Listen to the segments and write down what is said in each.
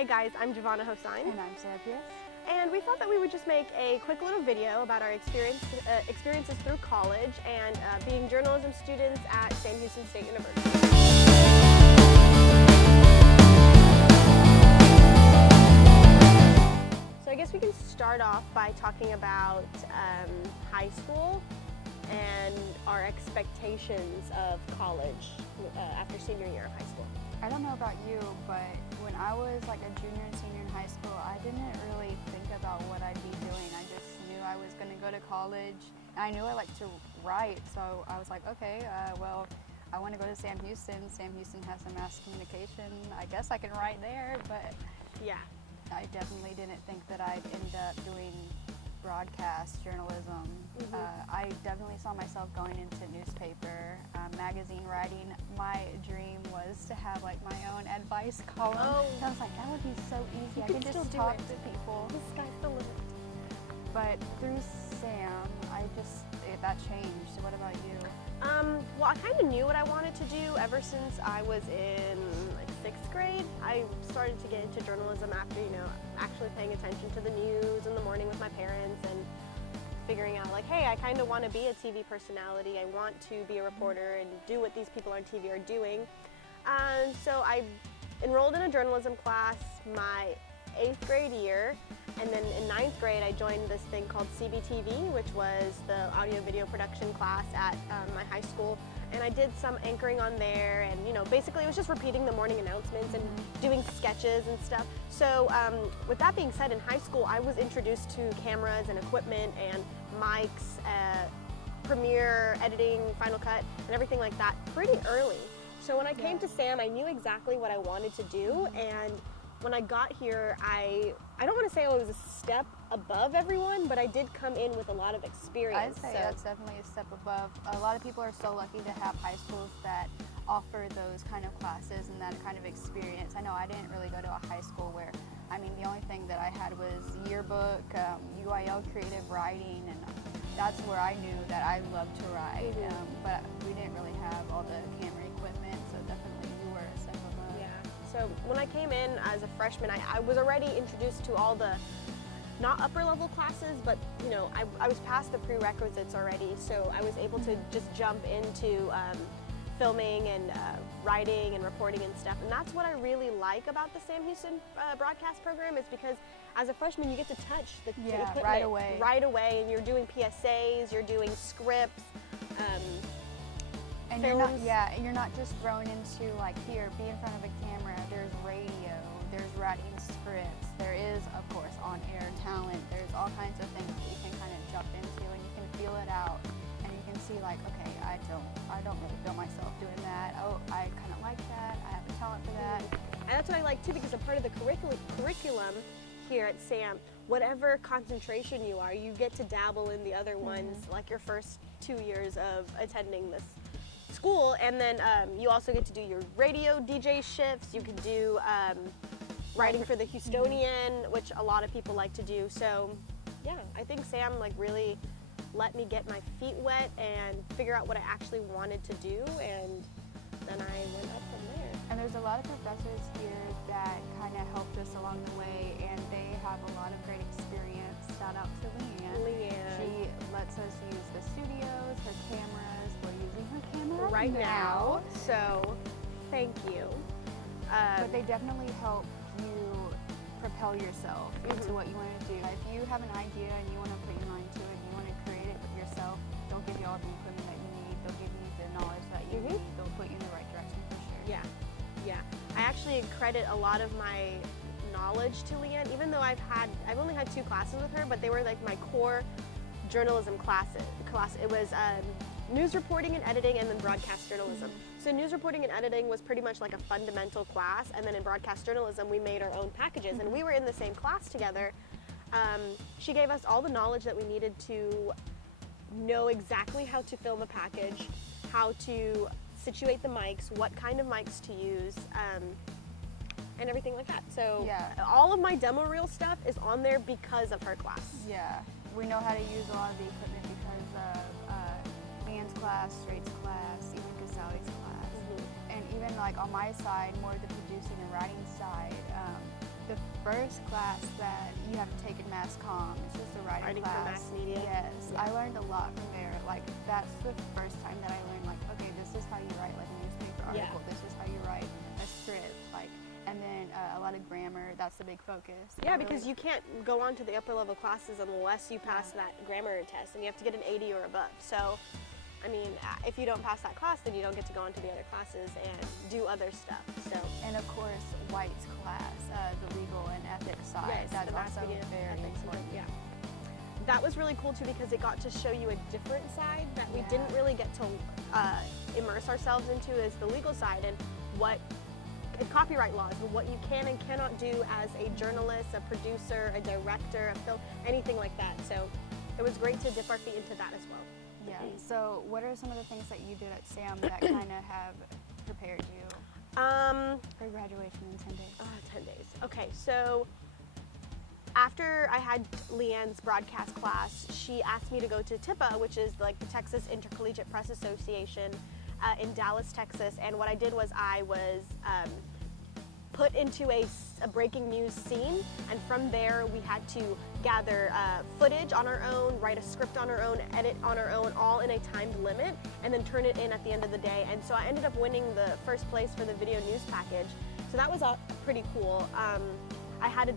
Hey guys, I'm Giovanna Hossein. And I'm Sarah Pierce. And we thought that we would just make a quick little video about our experiences through college and being journalism students at Sam Houston State University. So I guess we can start off by talking about high school and our expectations of college after senior year of high school. I don't know about you, but when I was like a junior and senior in high school, I didn't really think about what I'd be doing. I just knew I was going to go to college. And I knew I liked to write, so I was like, okay, well, I want to go to Sam Houston. Sam Houston has some mass communication. I guess I can write there, but yeah, I definitely didn't think that I'd end up doing broadcast journalism. I definitely saw myself going into newspaper, magazine writing. My dream was to have like my own advice column. Oh. And I was like, that would be so easy. I could could just still do talk it. to people. The sky's the limit. But through Sam, that changed. So what about you? Well, I kind of knew what I wanted to do ever since I was in like 6th grade. I started to get into journalism after, actually paying attention to the news in the morning with my parents and figuring out like, hey, I kind of want to be a TV personality. I want to be a reporter and do what these people on TV are doing. And so I enrolled in a journalism class my 8th grade year. And then in 9th grade, I joined this thing called CBTV, which was the audio video production class at my high school. And I did some anchoring on there, and basically it was just repeating the morning announcements and doing sketches and stuff. So with that being said, in high school, I was introduced to cameras and equipment and mics, Premiere, editing, Final Cut, and everything like that pretty early. So when I came to Sam, I knew exactly what I wanted to do, and when I got here, I don't want to say I was a step above everyone, but I did come in with a lot of experience. I'd say that's definitely a step above. A lot of people are so lucky to have high schools that offer those kind of classes and that kind of experience. I know I didn't really go to a high school where, the only thing that I had was yearbook, UIL creative writing, and that's where I knew that I loved to write. But we didn't really have all the camera equipment, so definitely you were a step above. Yeah. So when I came in as a freshman, I was already introduced to all the, not upper level classes, but I was past the prerequisites already, so I was able to just jump into filming and writing and reporting and stuff. And that's what I really like about the Sam Houston broadcast program, is because as a freshman you get to touch the equipment right away. Right away, and you're doing PSAs, you're doing scripts. And you're not just thrown into like, here, be in front of a camera. There's radio, there's writing scripts, there is, of course, on-air talent. There's all kinds of things that you can kind of jump into, and you can feel it out, and you can see like, okay, I don't really feel myself doing that. Oh, I kind of like that. I have a talent for that. And that's what I like too, because a part of the curriculum here at Sam, whatever concentration you are, you get to dabble in the other ones, like your first 2 years of attending this school, and then you also get to do your radio DJ shifts. You can do writing for the Houstonian, which a lot of people like to do. So yeah, I think Sam really let me get my feet wet and figure out what I actually wanted to do, and then I went up from there. And there's a lot of professors here that kind of helped us along the way, and they have a lot of great experience. Shout out to Leanne. She lets us use the studios, her cameras. We're using her camera right now. So thank you. But they definitely help you propel yourself into what you want to do. If you have an idea and you want to put your mind to it, you want to create it yourself, they'll give you all the equipment that you need. They'll give you the knowledge that you need. They'll put you in the right direction for sure. Yeah. I actually credit a lot of my knowledge to Leanne, even though I've only had 2 classes with her, but they were like my core journalism class. It was news reporting and editing, and then broadcast journalism. So news reporting and editing was pretty much like a fundamental class, and then in broadcast journalism we made our own packages, and we were in the same class together. She gave us all the knowledge that we needed to know exactly how to film a package, how to situate the mics, what kind of mics to use, and everything like that. So all of my demo reel stuff is on there because of her class. Yeah, we know how to use a lot of the equipment because of Leanne's class, Straight's class, even Casali's class. And even like on my side, more the producing and writing side, the first class that you have to take in mass comm. It's just a writing for class. mass media. Yes, Yeah. I learned a lot from there. Like, that's the first time that I learned, like, okay, this is how you write like a newspaper Yeah. article. This is how you write a script. Like, and then a lot of grammar. That's the big focus. Yeah, I because really- you can't go on to the upper level classes unless you pass that grammar test, and you have to get an 80 or above. So, I mean, if you don't pass that class, then you don't get to go on to the other classes and do other stuff. So, And of course, White's class, the legal and ethics side. yes, That's the mass also media very ethics, important. yeah. That was really cool too because it got to show you a different side that we Yeah. didn't really get to immerse ourselves into, as the legal side and what copyright laws and what you can and cannot do as a journalist, a producer, a director, a film, anything like that. So it was great to dip our feet into that as well. Yeah. So, what are some of the things that you did at SAM that kind of have prepared you for graduation in 10 days? 10 days. Okay, so after I had Leanne's broadcast class, she asked me to go to TIPA, which is like the Texas Intercollegiate Press Association in Dallas, Texas. And what I did was I was put into a breaking news scene, and from there we had to gather footage on our own, write a script on our own, edit on our own, all in a timed limit, and then turn it in at the end of the day. And so I ended up winning the first place for the video news package. So that was pretty cool. I had the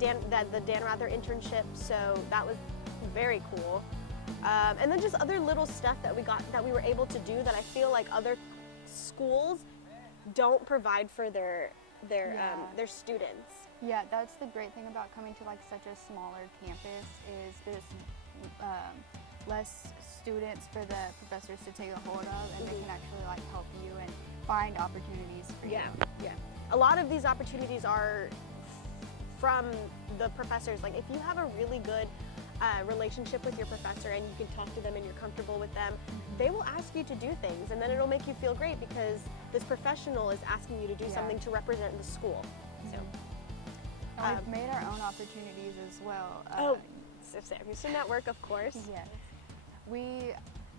Dan Rather internship, so that was very cool. And then just other little stuff that we were able to do that I feel like other schools don't provide for their students. Yeah, that's the great thing about coming to like such a smaller campus is there's less students for the professors to take a hold of, and they can actually like help you and find opportunities for you. Yeah. A lot of these opportunities are from the professors. Like if you have a really good relationship with your professor and you can talk to them and you're comfortable with them, they will ask you to do things, and then it'll make you feel great because this professional is asking you to do something to represent the school. So, and we've made our own opportunities as well. SHSU Network, of course. Yes.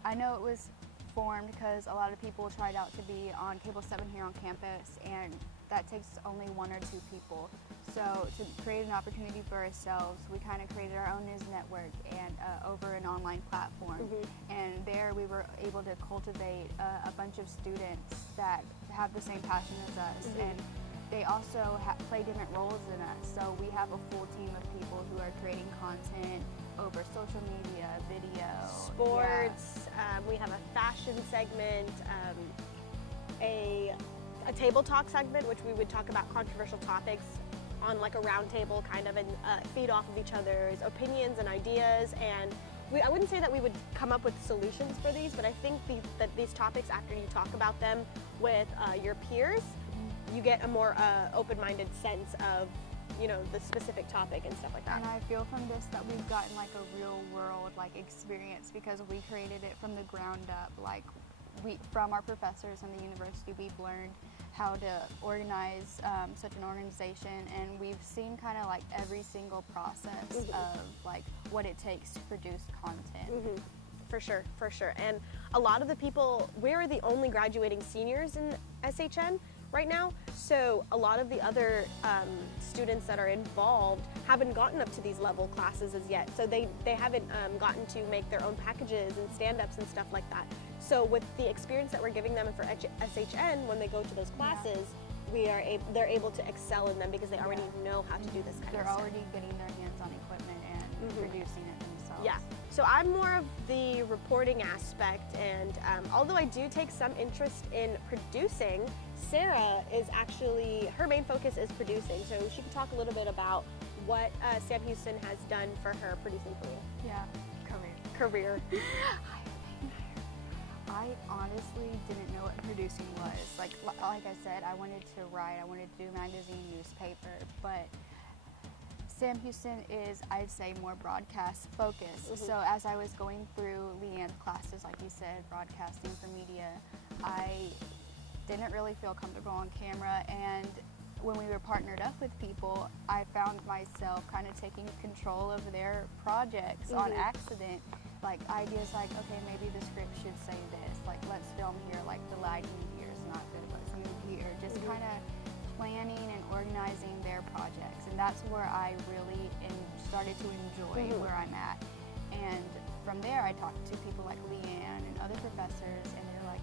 I know it was formed because a lot of people tried out to be on Cable 7 here on campus, and that takes only 1 or 2 people. So to create an opportunity for ourselves, we kind of created our own news network and over an online platform. And there we were able to cultivate a bunch of students that have the same passion as us. And they also play different roles in us. So we have a full team of people who are creating content over social media, video, sports. We have a fashion segment, a table talk segment, which we would talk about controversial topics on like a round table kind of, and feed off of each other's opinions and ideas. And I wouldn't say that we would come up with solutions for these, but I think that these topics, after you talk about them with your peers, you get a more open-minded sense of, you know, the specific topic and stuff like that. And I feel from this that we've gotten like a real world like experience because we created it from the ground up. Like from our professors in the university, we've learned how to organize such an organization, and we've seen kind of like every single process of like what it takes to produce content. For sure. And a lot of the people, we're the only graduating seniors in SHN right now, so a lot of the other students that are involved haven't gotten up to these level classes as yet, so they haven't gotten to make their own packages and stand-ups and stuff like that. So with the experience that we're giving them for SHN, when they go to those classes, they're able to excel in them because they already know how to do this kind of They're stuff. already getting their hands on equipment and producing it themselves. Yeah, so I'm more of the reporting aspect, and although I do take some interest in producing, Sarah is actually, her main focus is producing, so she can talk a little bit about what Sam Houston has done for her producing career. Yeah, Career. I honestly didn't know what producing was. Like I said, I wanted to write, I wanted to do magazine, newspaper, but Sam Houston is, I'd say, more broadcast focused. So as I was going through Leanne's classes, like you said, broadcasting for media, I didn't really feel comfortable on camera, and when we were partnered up with people, I found myself kind of taking control of their projects on accident. Like ideas like, okay, maybe the script should say this, like let's film here, like the lighting here is not good, let's move here. Just kind of planning and organizing their projects, and that's where I really started to enjoy where I'm at. And from there, I talked to people like Leanne and other professors, and they're like,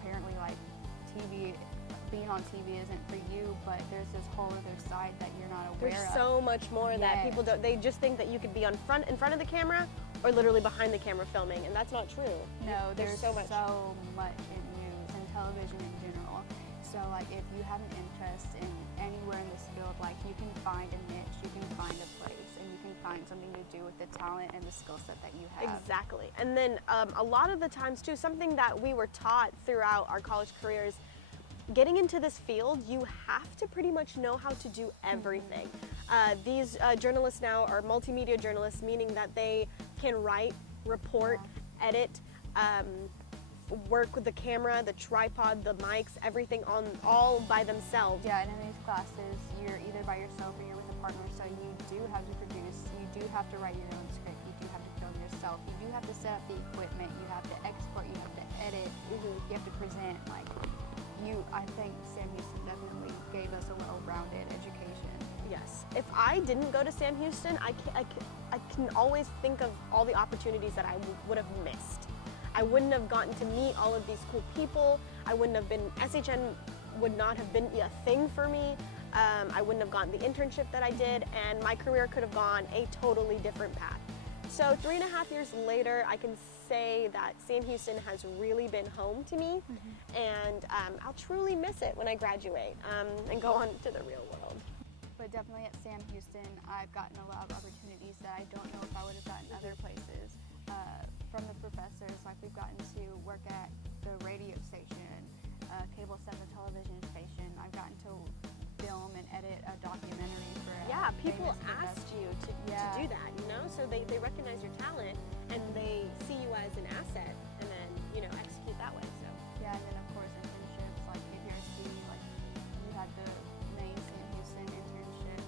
apparently, like, being on TV isn't for you, but there's this whole other side that you're not aware of. There's so much more that people don't. They just think that you could be in front of the camera or literally behind the camera filming, and that's not true. No, there's so much in news and television in general. So, like, if you have an interest in anywhere in this field, like, you can find a niche, you can find a place, and you can find something to do with the talent and the skill set that you have. Exactly. And then a lot of the times, too, something that we were taught throughout our college careers, getting into this field, you have to pretty much know how to do everything. These journalists now are multimedia journalists, meaning that they can write, report, edit, work with the camera, the tripod, the mics, everything all by themselves. Yeah, and in these classes, you're either by yourself or you're with a partner, so you do have to produce, you do have to write your own script, you do have to film yourself, you do have to set up the equipment, you have to export, you have to edit, you have to present, like, I think Sam Houston definitely gave us a well-rounded education. Yes. If I didn't go to Sam Houston, I can always think of all the opportunities that I would have missed. I wouldn't have gotten to meet all of these cool people. I wouldn't have been, SHN would not have been a thing for me. I wouldn't have gotten the internship that I did, and my career could have gone a totally different path. So 3.5 years later, I can say that Sam Houston has really been home to me, and I'll truly miss it when I graduate and go on to the real world. But definitely at Sam Houston, I've gotten a lot of opportunities that I don't know if I would have gotten other places. From the professors, like, we've gotten to work at the radio station, cable 7 television station. I've gotten to film and edit a documentary for people asked you to do that, you know, so they recognize your talent and they see you as an asset and then, you know, execute that way. So yeah, and then of course internships like KPRC, like, you had the main Sam Houston internship,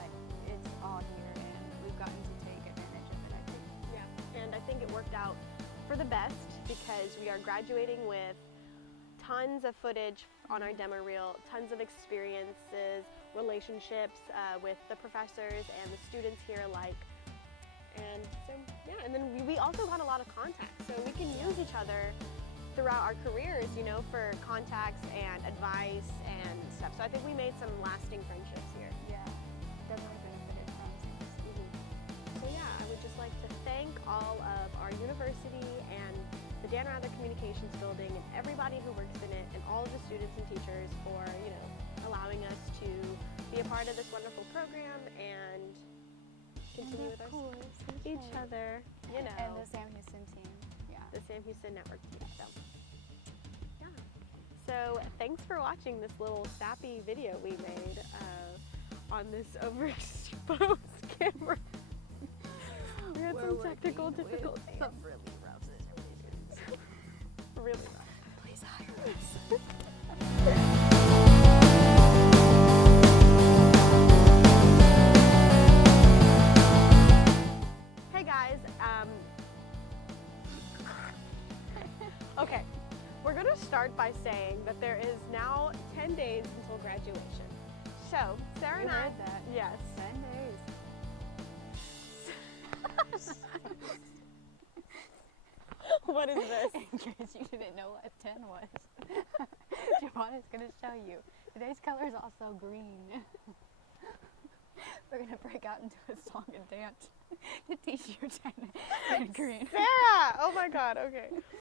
like, it's all here, and we've gotten to take advantage of it, I think. Yeah, and I think it worked out for the best because we are graduating with tons of footage on our demo reel, tons of experiences, relationships with the professors and the students here alike. And so, yeah, and then we also got a lot of contacts, so we can use each other throughout our careers, you know, for contacts and advice and stuff. So I think we made some lasting friendships here. Yeah, definitely benefited from things. So yeah, I would just like to thank all of our university and the Dan Rather Communications Building and everybody who works in it and all of the students and teachers for, you know, allowing us to be a part of this wonderful program and continue with each other, you know. And the Sam Houston team, the Sam Houston Network team. So, yeah. So thanks for watching this little sappy video we made on this overexposed camera. We had some technical difficulties. Some really rough situations. Really rough. Please hire us. Hey guys, okay, we're gonna start by saying that there is now 10 days until graduation. So, Sarah and I, heard that. yes. 10 days. What is this? In case you didn't know what 10 was, Giovanna's going to show you. Today's color is also green. We're going to break out into a song and dance to teach you 10 and green. Sarah! Oh my god, okay.